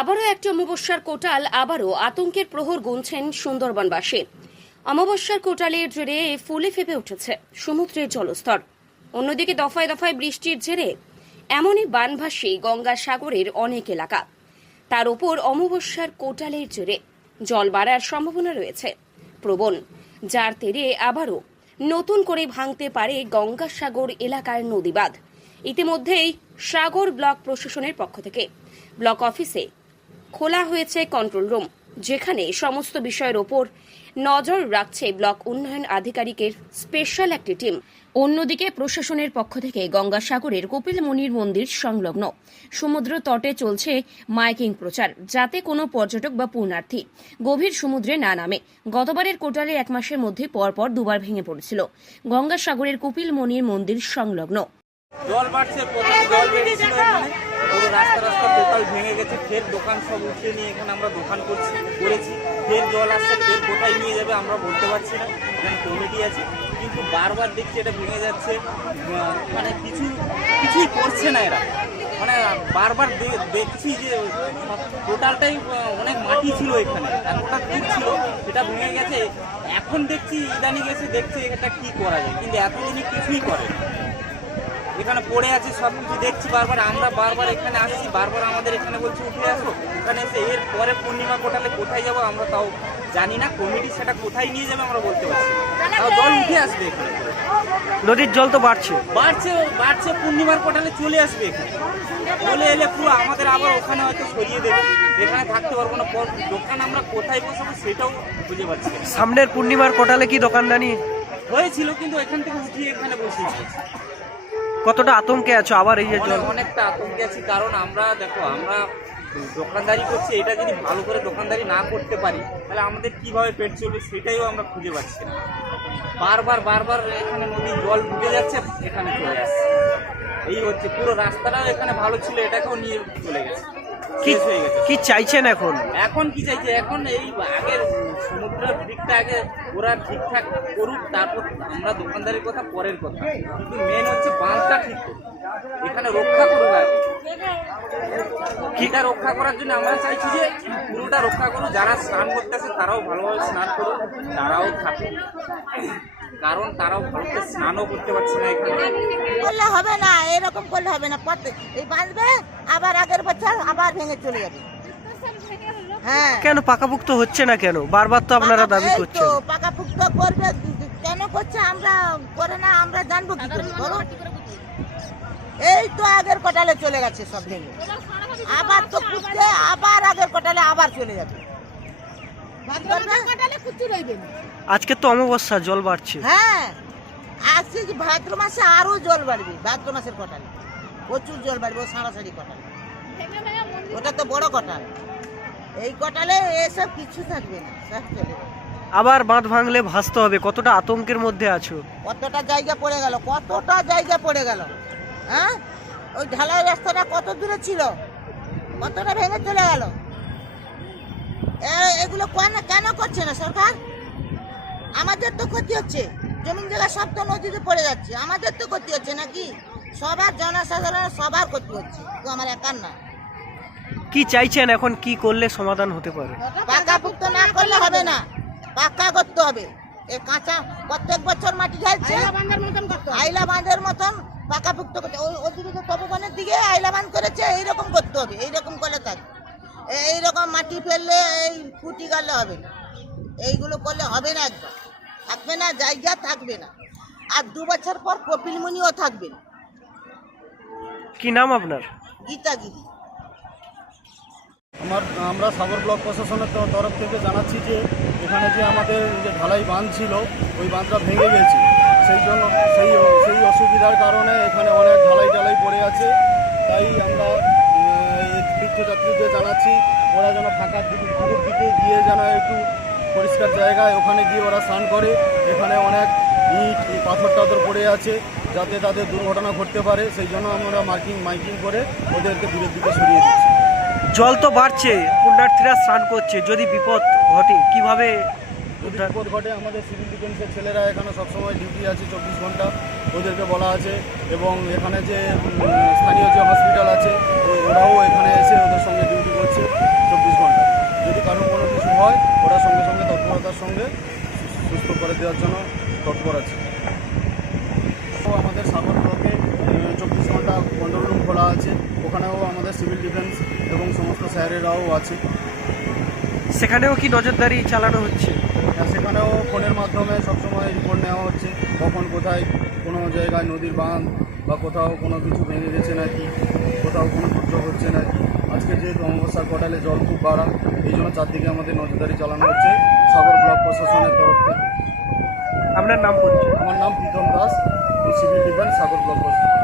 আবারও একটি অমাবস্যার কোটাল, আবারও আতঙ্কের প্রহর গুনছেন সুন্দরবনবাসী। অমাবস্যার কোটালের জেরে ফুলে ফেপে উঠেছে সমুদ্রের জলস্তর। অন্যদিকে দফায় দফায় বৃষ্টির জেরে এমনই বানভাসী গঙ্গাসাগরের অনেক এলাকা। তার উপর অমাবস্যার কোটালের জেরে জল বাড়ার সম্ভাবনা রয়েছে প্রবণ, যার তীরে আবারও নতুন করে ভাঙতে পারে গঙ্গাসাগর এলাকার নদীবাঁধ। ইতিমধ্যেই সাগর ব্লক প্রশাসনের পক্ষ থেকে ব্লক অফিসে খোলা হয়েছে কন্ট্রোল রুম যেখানে সমস্ত বিষয়ের ওপর নজর রাখছে ব্লক উন্নয়ন আধিকারিকের স্পেশাল একটি টিম অন্যদিকে প্রশাসনের পক্ষ থেকে গঙ্গাসাগরের কপিল মুনির মন্দির সংলগ্ন সমুদ্র তটে চলছে মাইকিং প্রচার যাতে কোনো পর্যটক বা পূর্ণার্থী গভীর সমুদ্রে না নামে। গতবারের কোটালে এক মাসের মধ্যে পরপর দুবার ভেঙে পড়েছিল। গঙ্গাসাগরের কপিল মুনির মন্দির সংলগ্ন। জল বাড়ছে জল বেরিয়েছিল এখানে পুরো রাস্তা রাস্তা টোটাল ভেঙে গেছে, ফের দোকান সব উঠিয়ে নিয়ে এখানে আমরা দোকান করছি, করেছি। ফের জল আসছে, ফের কোথায় নিয়ে যাবে আমরা বলতে পারছি না, এখানে কমিটি আছে। কিন্তু বারবার দেখছি এটা ভেঙে যাচ্ছে মানে কিছু, কিছুই করছে না এরা। মানে বারবার দেখছি যে টোটালটাই অনেক মাটি ছিল এখানে, এতটা দূর ছিল এটা ভেঙে গেছে। এখন দেখছি, ইদানি গেছে দেখছি এটা কি করা যায়, কিন্তু এতদিনই কিছুই করে। এখানে পড়ে আছে সব কিছু দেখছি বারবার আমরা বারবার এখানে আসছি বারবার আমাদের এখানে বলছে উঠে আসো। এখানে এসে এর পরে পূর্ণিমা কোটালে কোথায় যাব আমরা তাও জানি না কমিটি সেটা কোথায় নিয়ে যাবে আমরা বলতে পারছি। তাও জল উঠে আসবে এখানে। নদীর জল তো বাড়ছে। বাড়ছে বাড়ছে পূর্ণিমার কোটালে চলে আসবে এখানে। চলে এলে পুরো আমাদের আবার ওখানে হয়তো সরিয়ে দেবে। এখানে থাকতে পারব না দোকান আমরা কোথায় বসাবো সেটাও বুঝে পাচ্ছি সামনের পূর্ণিমার কোটালে কি দোকানদানি? হয়েছিল কিন্তু এখান থেকে উঠিয়ে এখানে বসিয়েছি। কতটা আতঙ্কে আছো আবার এই যে জল? অনেকটা আতঙ্কে আছি কারণ আমরা দেখো আমরা দোকানদারি করছি এটা যদি ভালো করে দোকানদারি না করতে পারি তাহলে আমাদের কীভাবে পেট চলবে সেটাইও আমরা খুঁজে পাচ্ছি না। বারবার বারবার এখানে নদীর জল ঢুকে যাচ্ছে এখানে চলে যাচ্ছে। এই হচ্ছে পুরো রাস্তাটাও এখানে ভালো ছিল এটাকেও নিয়ে চলে গেছে। কি কি চাইছেন এখন? এখন কি চাইছে? এখন এই আগের সমুদ্রের দিকটা আগে ওরা ঠিকঠাক করুক তারপর আমরা দোকানদারির কথা পরের কথা। কিন্তু মেন হচ্ছে বাঁধটা ঠিক এখানে রক্ষা করুক আগে এটা রক্ষা করার জন্য আমরা চাইছি যে পুরোটা রক্ষা করুক। যারা স্নান করতেছে তারাও ভালোভাবে স্নান করুক তারাও থাকুক কারণ তারাও ভালো স্নানও করতে পারছে না এখানে। করলে হবে না এরকম করলে হবে না পথে। এই বাঁধবে আবার আগের বছর আবার ভেঙে চলে যাবে। হ্যাঁ। কেন পাকাপুক্ত হচ্ছে না কেন? বারবার তো আপনারা পাকা- দাবি করছেন। পাকাপুক্ত করবে কেন করছে আমরা করে না আমরা জানব কি করে বলো? এই তো আগের কটালে চলে গেছে সব ভেঙে। আবার তো খুঁজতে আবার আগের কটালে আবার চলে যাবে। আজকে তো অমাবস্যা জল বাড়ছে। হ্যাঁ আজকে যে ভাদ্র মাসে আরও জল বাড়বে? ভাদ্র মাসের কটালে প্রচুর জল বাড়বে ও সাড়াসাড়ি কটালে ওটা তো বড় কটাল এই কটালে এসব কিছু থাকবে না সব চলে আবার বাঁধ ভাঙলে ভাসতে হবে কতটা আতঙ্কের মধ্যে আছো? কতটা জায়গা পড়ে গেল কতটা জায়গা পড়ে গেল হ্যাঁ? ওই ঢালাই রাস্তাটা কত দূরে ছিল? কতটা ভেঙে চলে গেল? এগুলো কেন কেন করছে না সরকার? আমাদের তো ক্ষতি হচ্ছে। জমিন জায়গা সব তো নদীতে পড়ে যাচ্ছে। আমাদের তো ক্ষতি হচ্ছে নাকি? সবার জনসাধারণের সবার ক্ষতি হচ্ছে। তো আমার একার না। কি চাইছেন এখন? কি করলে সমাধান হতে পারে? পাকা পুক্ত না করলে হবে না। পাকা করতে হবে। এ কাঁচা প্রত্যেক বছর মাটি ঢালছে আইলা বাঁধের মতন পাকা পুক্ত করতে ওই ওদিকে তপবনের দিকে আইলা বাঁধ করেছে এইরকম করতে হবে। এইরকম করলে থাক এইরকম মাটি ফেললে এই ফুটি গেলে হবে। না এইগুলো করলে হবে না একদম। থাকবে না জায়গা থাকবে না। আর দু বছর পর কপিলমুনিও থাকবে না। কি নাম আপনার? গীতাগিরি। আমার আমরা সাগর ব্লক প্রশাসনের তরফ থেকে জানাচ্ছি যে এখানে যে আমাদের যে ঢালাই বাঁধ ছিল ওই বাঁধটা ভেঙে গেছে। সেই জন্য সেই সেই অসুবিধার কারণে এখানে অনেক ঢালাই ঢালাই পড়ে আছে। তাই আমরা এই তীর্থযাত্রীদের জানাচ্ছি ওরা যেন ফাঁকা পুকুর দিকে গিয়ে যেন একটু পরিষ্কার জায়গায় ওখানে গিয়ে ওরা স্নান করে। এখানে অনেক ইট পাথর টাথর পড়ে আছে যাতে তাদের দুর্ঘটনা ঘটতে পারে। সেই জন্য আমরা মার্কিং মাইকিং করে ওদেরকে দূরের দিকে সরিয়ে দিচ্ছি। জল তো বাড়ছে পুণ্যার্থীরা স্নান করছে যদি বিপদ ঘটে কীভাবে বিপদ ঘটে আমাদের সিভিল ডিফেন্সের ছেলেরা এখানে সবসময় ডিউটি আছে চব্বিশ ঘণ্টা ওদেরকে বলা আছে। এবং এখানে যে স্থানীয় যে হসপিটাল আছে ও- ওরাও এখানে এসে ওদের সঙ্গে ডিউটি করছে হয় ওরা সঙ্গে সঙ্গে তৎপরতার সঙ্গে সুস্থ করে দেওয়ার জন্য তৎপর আছে। আমাদের সাগর ব্লকে চব্বিশ ঘণ্টা কন্ট্রোল রুম খোলা আছে ওখানেও আমাদের সিভিল ডিফেন্স এবং সমস্ত স্যারেরাও আছে। সেখানেও কি নজরদারি চালানো হচ্ছে? সেখানেও ফোনের মাধ্যমে সবসময় রিপোর্ট নেওয়া হচ্ছে কখন কোথায় কোনো জায়গায় নদীর বাঁধ বা কোথাও কোনো কিছু ভেঙে গেছে নাকি। কোথাও কোনো দুর্যোগ হচ্ছে না। আজকে যেহেতু অমাবস্যার কটালে জল খুব বাড়া এই জন্য চারদিকে আমাদের নজরদারি চালানো হচ্ছে সাগর ব্লক প্রশাসনের তরফ থেকে। আপনার নাম পড়ছে আমার নাম Pritam Das civil defence Sagar block প্রশাসন।